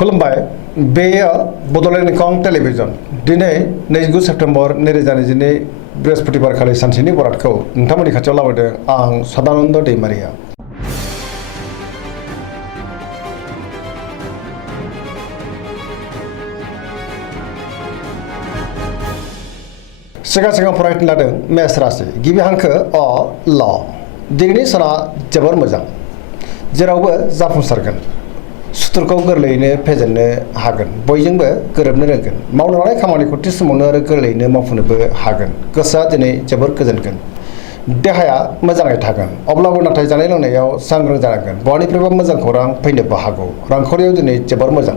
खुलुमबाय बेयो बड'लेण्ड इंखं टेलिभिजन दिनै 29 सेप्तेम्बर 2022 बृहस्पतिबार खालि सानसेनि बरादखौ नोंथांमोननि खाथियाव लाबोदों आं सदानन्द दैमारिया। सिगां फरायनो लादों मेष राशि गिबि हांखो अ ल दिनैनि साना जोबोर मोजां जेरावबो जाफुंसारगोन सुथुरखौ गोरलैयैनो फेजेननो हागोन बयजोंबो गोरोबनो रोंगोन मावनो लानाय खामानिखौ थि समावनो आरो गोरलैयैनो मावफुंनोबो हागोन गोसोआ दिनै जोबोर गोजोनगोन देहाया मोजाङै थागोन अब्लाबो नाथाय जानाय लोंनायाव सांग्रां जानांगोन बहानिफ्रायबा मोजां खौरां फैनोबो हागौ रांखावरियाव दिनै जोबोर मोजां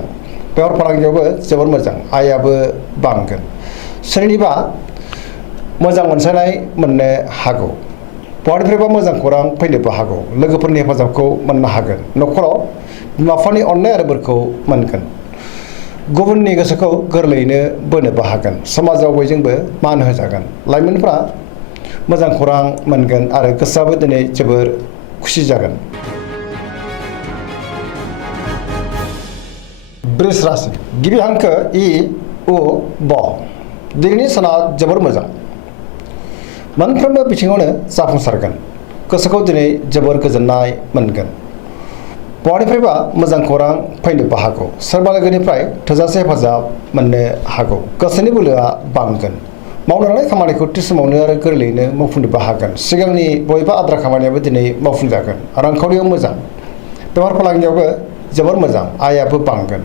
बेफार फालांगियावबो जोबोर मोजां आयाबो बांगोन सोरनिबा मोजां मोनसायनाय मोननो हागौ बहानिफ्रायबा मोजां खौरां फैनोबो हागौ लोगोफोरनि हेफाजाबखौ मोननो हागोन न'खराव बिमा बिफानि अननाय आरो बोरखौ मोनगोन गुबुननि गोसोखौ गोरलैयैनो बोनोबो हागोन समाजाव बयजोंबो मान होजागोन लाइमोनफ्रा मोजां खौरां मोनगोन आरो गोसोआबो दिनै जोबोर खुसि जागोन। वृष राशि गिबि हांखो इ उ ब दिनैनि साना जोबोर मोजां मोनफ्रोमबो बिथिङावनो जाफुंसारगोन गोसोखौ दिनै जोबोर गोजोननाय मोनगोन बहानिफ्रायबा मोजां खौरां फैनोबो हागौ सोरबा लोगोनिफ्राय थोजासे हेफाजाब मोननो हागौ गोसोनि बोलोआ बांगोन मावनो लानाय खामानिखौ थि समावनो आरो गोरलैयैनो मावफुंनोबो हागोन सिगांनि बबेबा आद्रा खामानियाबो दिनै मावफुंजागोन रांखावरियाव मोजां बेफार फालांगियावबो जोबोर मोजां आयाबो बांगोन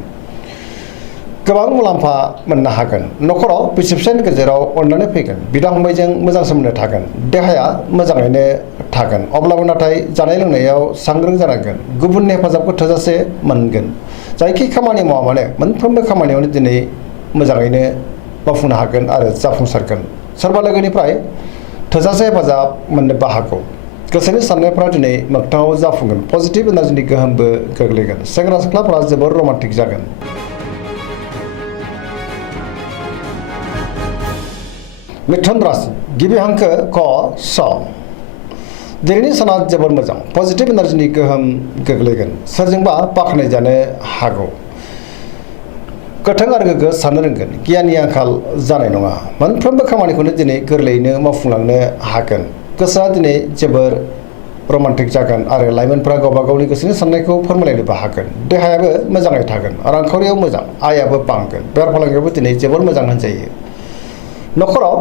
गोबां मुलाम्फा मोननो हागोन न'खराव बिसि फिसायनि गेजेराव अनलायनाय फैगोन बिदा फंबायजों मोजां सोमोन्दो थागोन देहाया मोजाङैनो थागोन अब्लाबो नाथाय जानाय लोंनायाव सांग्रां जानांगोन गुबुननि हेफाजाबखौ थोजासे मोनगोन जायखि खामानि मावा मानो मोनफ्रोमबो खामानियावनो दिनै मोजाङैनो मावफुंनो हागोन आरो जाफुंसारगोन सोरबा लोगोनिफ्राय थोजासे हेफाजाब मोननोबो हागौ गोसोनि साननायफ्रा दिनै मोगथाङाव जाफुंगोन पजिटिभ एनार्जिनि गोहोमबो गोग्लैगोन सेंग्रा सिख्लाफ्रा जोबोर रमान्टिक जागोन। मिथुन राशि गिबि हांखो क स दिनैनि साना जोबोर मोजां पजिटिभ एनार्जिनि गोहोम गोग्लैगोन सोरजोंबा बाख्नाय जानो हागौ गोथों आरो गोग्गो साननो रोंगोन गियाननि आंखाल जानाय नङा मोनफ्रोमबो खामानिखौनो दिनै गोरलैयैनो मावफुंलांनो हागोन गोसोआ दिनै जोबोर रमान्टिक जागोन आरो लाइमोनफ्रा गावबा गावनि गोसोनि साननायखौ फोरमायलायनोबो हागोन देहायाबो मोजाङै थागोन रांखावरियाव मोजां आयाबो बांगोन बेफार फालांगियावबो दिनै जोबोर मोजां होनजायो न'खराव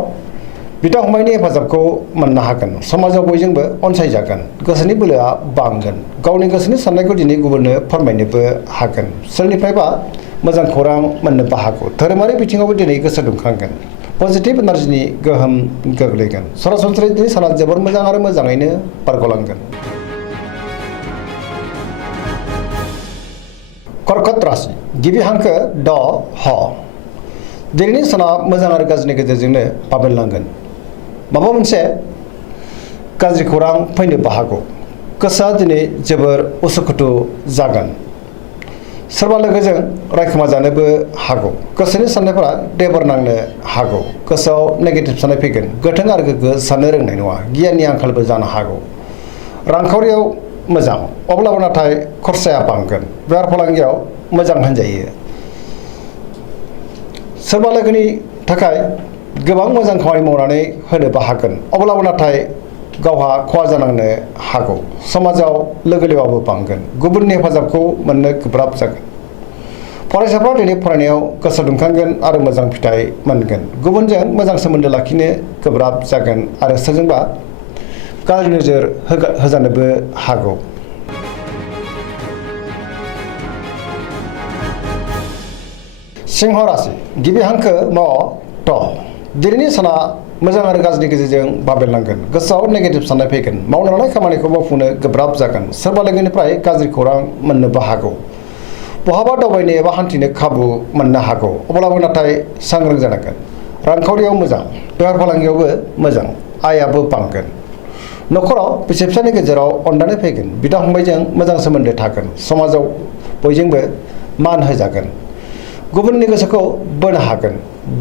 बिदा फंबायनि हेफाजाबखौ मोननो हागोन समाजाव बयजोंबो अनसायजागोन गोसोनि बोलोआ बांगोन गावनि गोसोनि साननायखौ दिनै गुबुननो फोरमायनोबो हागोन सोरनिफ्रायबा मोजां खौरां मोननोबो हागौ धोरोमारि बिथिङावबो दिनै गोसो दुंखांगोन पजिटिभ एनार्जिनि गोहोम गोग्लैगोन सरासनस्रायै दिनै साना जोबोर मोजां आरो मोजाङैनो बारग'लांगोन। कर्कट राशि गिबि हांखो ड ह दिनैनि साना मोजां आरो गाज्रिनि गेजेरजोंनो बाबेनलांगोन माबा मोनसे गाज्रि खौरां फैनोबो हागौ गोसोआ दिनै जोबोर उसुखुथु जागोन सोरबा लोगोजों रायखोमा जानोबो हागौ गोसोनि साननायफोरा देबर नांनो हागौ गोसोआव नेगेटिभ साननाय फैगोन गोथों आरो गोग्गो साननो रोंनाय नङा गियाननि आंखालबो जानो हागौ रांखावरियाव मोजां अब्लाबो नाथाय खरसाया बांगोन बेफार फालांगियाव मोजां होनजायो सोरबा लोगोनि थाखाय गोबां मोजां खामानि मावनानै होनोबो हागोन अब्लाबो नाथाय गावहा खहा जानांनो हागौ समाजाव लोगो लेवाबो बांगोन गुबुननि हेफाजाबखौ मोननो गोब्राब जागोन फरायसाफ्रा दिनै फरायनायाव गोसो दुंखांगोन आरो मोजां फिथाइ मोनगोन गुबुनजों मोजां सोमोन्दो लाखिनो गोब्राब जागोन आरो सोरजोंबा गाज्रि नोजोर होजानोबो हागौ। सिंह राशि गिबि हांखो म ट दिनैनि साना मोजां आरो गाज्रिनि गेजेरजों बाबेनलांगोन गोसोआव नेगेटिभ साननाय फैगोन मावनो लानाय खामानिखौ मावफुंनो गोब्राब जागोन सोरबा लोगोनिफ्राय गाज्रि खौरां मोननोबो हागौ बहाबा दावबायनो एबा हान्थिनो खाबु मोननो हागौ अब्लाबो नाथाय सांग्रां जानांगोन रांखावरियाव मोजां बेफार फालांगियावबो मोजां आयाबो बांगोन न'खराव बिसि फिसायनि गेजेराव अनलायनाय फैगोन बिदा फंबायजों मोजां सोमोन्दो थागोन समाजाव बयजोंबो मान होजागोन गुबुननि गोसोखौ बोनो हागोन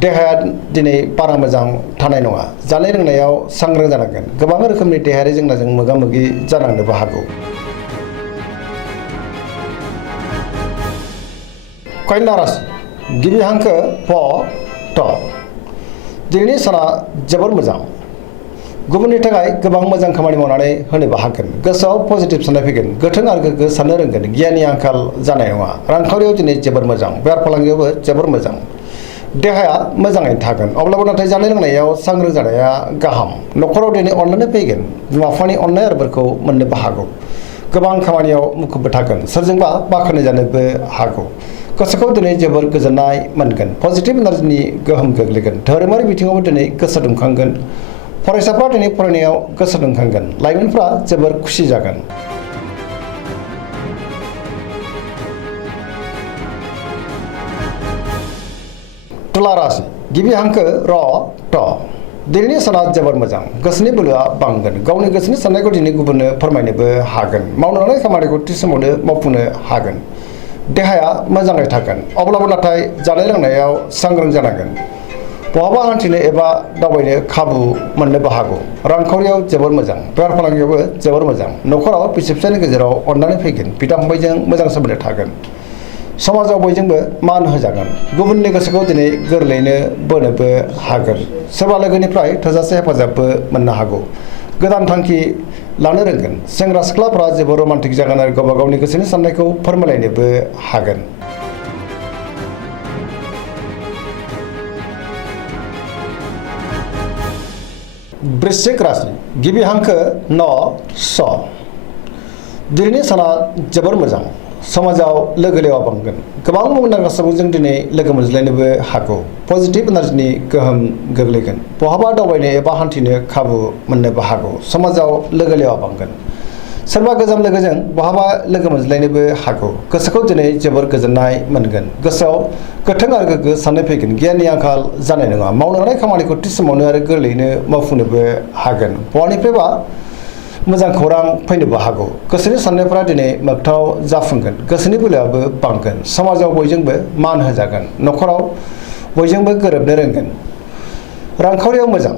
देहाया दिनै बारा मोजां थानाय नङा जानाय लोंनायाव सांग्रां जानांगोन गोबां रोखोमनि देहायारि जेंनाजों मोगा मोगि जानांनोबो हागौ। कन्या राशि गिबि हांखो प ट दिनैनि साना जोबोर मोजां गुबुननि थाखाय गोबां मोजां खामानि मावनानै होनोबो हागोन गोसोआव पजिटिभ साननाय फैगोन गोथों आरो गोग्गो साननो रोंगोन गियाननि आंखाल जानाय नङा रांखावरियाव दिनै जोबोर मोजां बेफार फालांगियावबो जोबोर मोजां देहाया मोजाङैनो थागोन अब्लाबो नाथाय जानाय लोंनायाव सांग्रां जानाया गाहाम न'खराव दिनै अननानै फैगोन बिमा बिफानि अननाय आरोफोरखौ मोननोबो हागौ गोबां खामानियाव मुखुबबो थागोन सोरजोंबा बाख्नाय जानोबो हागौ गोसोखौ दिनै जोबोर गोजोननाय मोनगोन पजिटिभ एनार्जिनि गोहोम गोग्लैगोन धोरोमारि बिथिङावबो दिनै गोसो दुंखांगोन फरायसाफ्रा दिनै फरायनायाव गोसो दुंखांगोन लाइमोनफ्रा जोबोर खुसि जागोन तुला राशि गिबि हांखो र ट दिनैनि साना जोबोर मोजां गोसोनि बोलोआ बांगोन गावनि गोसोनि साननायखौ दिनै गुबुननो फोरमायनोबो हागोन मावनो लानाय खामानिखौ थि समावनो मावफुंनो हागोन देहाया मोजाङै थागोन अब्लाबो नाथाय जानाय लोंनायाव सांग्रां जानांगोन बहाबा हान्थिनो एबा दावबायनो खाबु मोननोबो हागौ रांखावरियाव जोबोर मोजां बेफार फालांगियावबो जोबोर मोजां न'खराव बिसि फिसायनि गेजेराव अननानै फैगोन बिदा फंबायजों मोजां सोमोन्दो थागोन समाजाव बयजोंबो मान होजागोन गुबुननि गोसोखौ दिनै गोरलैयैनो बोनोबो हागोन सोरबा लोगोनिफ्राय थोजासे हेफाजाबबो मोननो हागौ गोदान थांखि लानो रोंगोन सेंग्रा सिख्लाफ्रा जोबोर रमान्टिक जागोन आरो गावबा गावनि गोसोनि साननायखौ फोरमायलायनोबो हागोन वृश्चिक राशि गिबि हांखो न स दिनैनि साना जोबोर मोजां समाजाव लोगो लेवा बांगोन गोबां मुंदांखा सुबुंजों दिनै लोगो मोनज्लायनोबो हागौ पजिटिभ एनार्जिनि गोहोम गोग्लैगोन बहाबा दावबायनो एबा हान्थिनो खाबु मोननोबो हागौ समाजाव लोगो लेवा बांगोन सोरबा गोजाम लोगोजों बहाबा लोगो मोनज्लायनोबो हागौ गोसोखौ दिनै जोबोर गोजोननाय मोनगोन गोसोआव गोथों आरो गोग्गो साननाय फैगोन गियाननि आंखाल जानाय नङा मावनो हानाय खामानिखौ थि समावनो आरो गोरलैयैनो मावफुंनोबो हागोन बहानिफ्रायबा मोजां खौरां फैनोबो हागौ गोसोनि साननायफोरा दिनै मोगथाङाव जाफुंगोन गोसोनि बोलोआबो बांगोन समाजाव बयजोंबो मान होजागोन न'खराव बयजोंबो गोरोबनो रोंगोन रांखावरियाव मोजां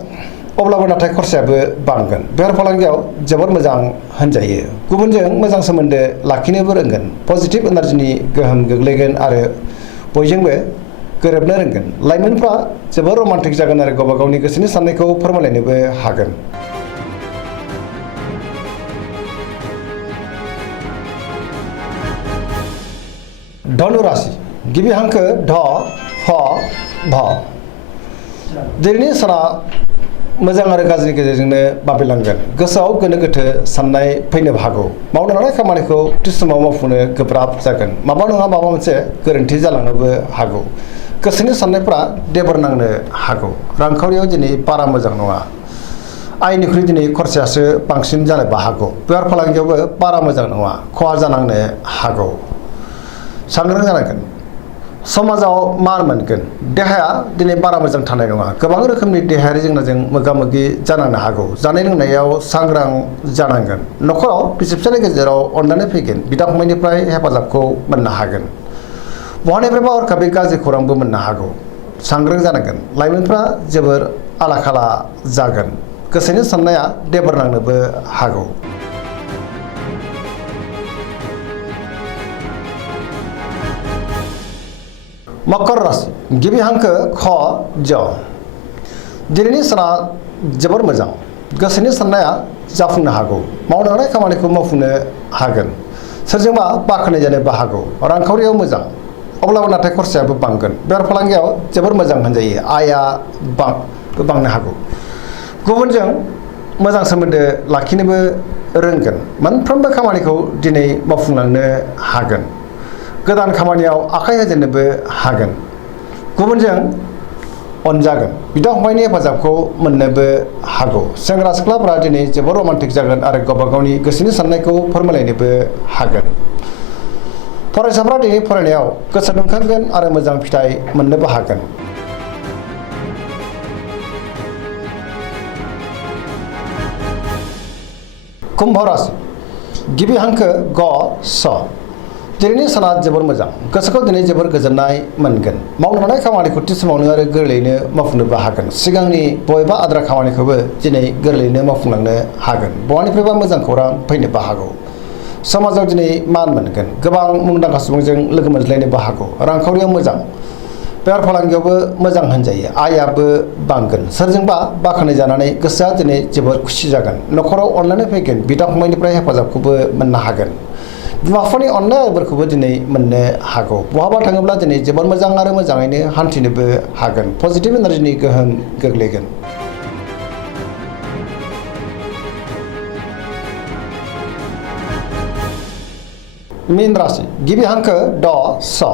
अब्लाबो नाथाय खरसायाबो बांगोन बेफार फालांगियाव जोबोर मोजां होनजायो गुबुनजों मोजां सोमोन्दो लाखिनोबो रोंगोन पजिटिभ एनार्जिनि गोहोम गोग्लैगोन आरो बयजोंबो गोरोबनो रोंगोन लाइमोनफ्रा जोबोर रमान्टिक जागोन आरो गावबा गावनि गोसोनि साननायखौ फोरमायलायनोबो हागोन धनु राशि गिबि हांखो ढ फ भ दिनैनि साना मोजां आरो गाज्रिनि गेजेरजोंनो बाबेलांगोन गोसोआव गोनो गोथो साननाय फैनोबो हागौ मावनो लानाय खामानिखौ थि समाव मावफुंनो गोब्राब जागोन माबा नङा माबा मोनसे गोरोन्थि जालांनोबो हागौ गोसोनि साननायफ्रा देबर नांनो हागौ रांखावरियाव दिनै बारा मोजां नङा आयनिख्रुइ दिनै खरसायासो बांसिन जानोबो हागौ बेफार फालांगियावबो बारा मोजां नङा खहा जानांनो हागौ सांग्रां जानांगोन समाजाव मान मोनगोन देहाया दिनै बारा मोजां थानाय नङा गोबां रोखोमनि देहायारि जेंनाजों मोगा मोगि जानांनो हागौ जानाय लोंनायाव सांग्रां जानांगोन न'खराव बिसि फिसायनि गेजेराव अननानै फैगोन बिदा फंबायनिफ्राय हेफाजाबखौ मोननो हागोन बहानिफ्रायबा हरखाबै गाज्रि खौरांबो मोननो हागौ सांग्रां जानांगोन लाइमोनफ्रा जोबोर आला खाला जागोन गोसोनि साननाया देबर नांनोबो हागौ मकर राशि गिबि हांखो ख ज दिनैनि साना जोबोर मोजां गोसोनि साननाया जाफुंनो हागौ मावनो हानाय खामानिखौ मावफुंनो हागोन सोरजोंबा बाख्नाय जानोबो हागौ रांखावरियाव मोजां अब्लाबो नाथाय खरसायाबो बांगोन बेफार फालांगियाव जोबोर मोजां होनजायो आयआ बांनो हागौ गुबुनजों मोजां सोमोन्दो लाखिनोबो रोंगोन मोनफ्रोमबो खामानिखौ दिनै मावफुंलांनो हागोन गोदान खामानियाव आखाइ होजेननोबो हागोन गुबुनजों अनजागोन बिदा फंबायनि हेफाजाबखौ मोननोबो हागौ सेंग्रा सिख्लाफ्रा दिनै जोबोर रमान्टिक जागोन आरो गावबा गावनि गोसोनि साननायखौ फोरमायलायनोबो हागोन फरायसाफ्रा दिनै फरायनायाव गोसो दुंखांगोन आरो मोजां फिथाइ मोननोबो हागोन कुम्भ राशि गिबि हांखो ग स दिनैनि साना जोबोर मोजां गोसोखौ दिनै जोबोर गोजोननाय मोनगोन मावनो हानाय खामानिखौ थि समावनो आरो गोरलैयैनो मावफुंनोबो हागोन सिगांनि बबेबा आद्रा खामानिखौबो दिनै गोरलैयैनो मावफुंलांनो हागोन बहानिफ्रायबा मोजां खौरां फैनोबो हागौ समाजाव दिनै मान मोनगोन गोबां मुंदांखा सुबुंजों लोगो मोनज्लायनोबो हागौ रांखावरियाव मोजां बेफार फालांगियावबो मोजां होनजायो आयाबो बांगोन सोरजोंबा बाख्नाय जानानै गोसोआ दिनै जोबोर खुसि जागोन न'खराव अनलायनाय फैगोन बिदा फंबायनिफ्राय हेफाजाबखौबो मोननो हागोन बिमा बिफानि अननाय आरोफोरखौबो दिनै मोननो हागौ बहाबा थाङोब्ला दिनै जोबोर मोजां आरो मोजाङैनो हान्थिनोबो हागोन पजिटिभ एनार्जिनि गोहोम गोग्लैगोन मीन राशि गिबि हांखो ड स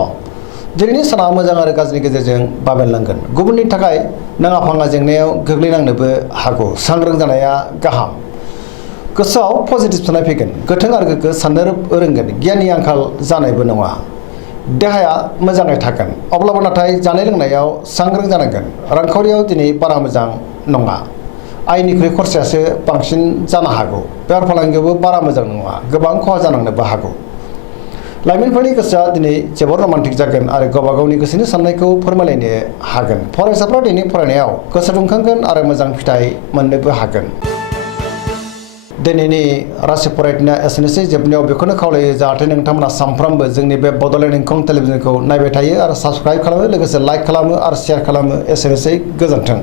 दिनैनि साना मोजां आरो गाज्रिनि गेजेरजों बाबेनलांगोन गुबुननि थाखाय नाङा फाङा जेंनायाव गोग्लैनांनोबो हागौ सांग्रां जानाया गाहाम गोसोआव पजिटिभ साननाय फैगोन गोथों आरो गोग्गो साननो रोंगोन गियाननि आंखाल जानायबो नङा देहाया मोजाङै थागोन अब्लाबो नाथाय जानाय लोंनायाव सांग्रां जानांगोन रांखावरियाव दिनै बारा मोजां नङा आयनिख्रुइ खरसायासो बांसिन जानो हागौ बेफार फालांगियावबो बारा मोजां नङा गोबां खहा जानांनोबो हागौ लाइमोनफोरनि गोसोआ दिनै जोबोर रमान्टिक जागोन आरो गावबा गावनि गोसोनि साननायखौ फोरमायलायनो हागोन फरायसाफ्रा दिनै फरायनायाव गोसो दुंखांगोन आरो मोजां फिथाइ मोननोबो हागोन दिनैनि राशि फरायनाया एसेनोसै जोबनायाव बेखौनो खावलायो जाहाथे नोंथांमोना सानफ्रामबो जोंनि बे बड'लेण्ड इंखं टेलिभिजनखौ नायबाय थायो आरो साबस्क्राइब खालामो लोगोसे लाइक खालामो आरो शेयार खालामो एसेनोसै गोजोन्थों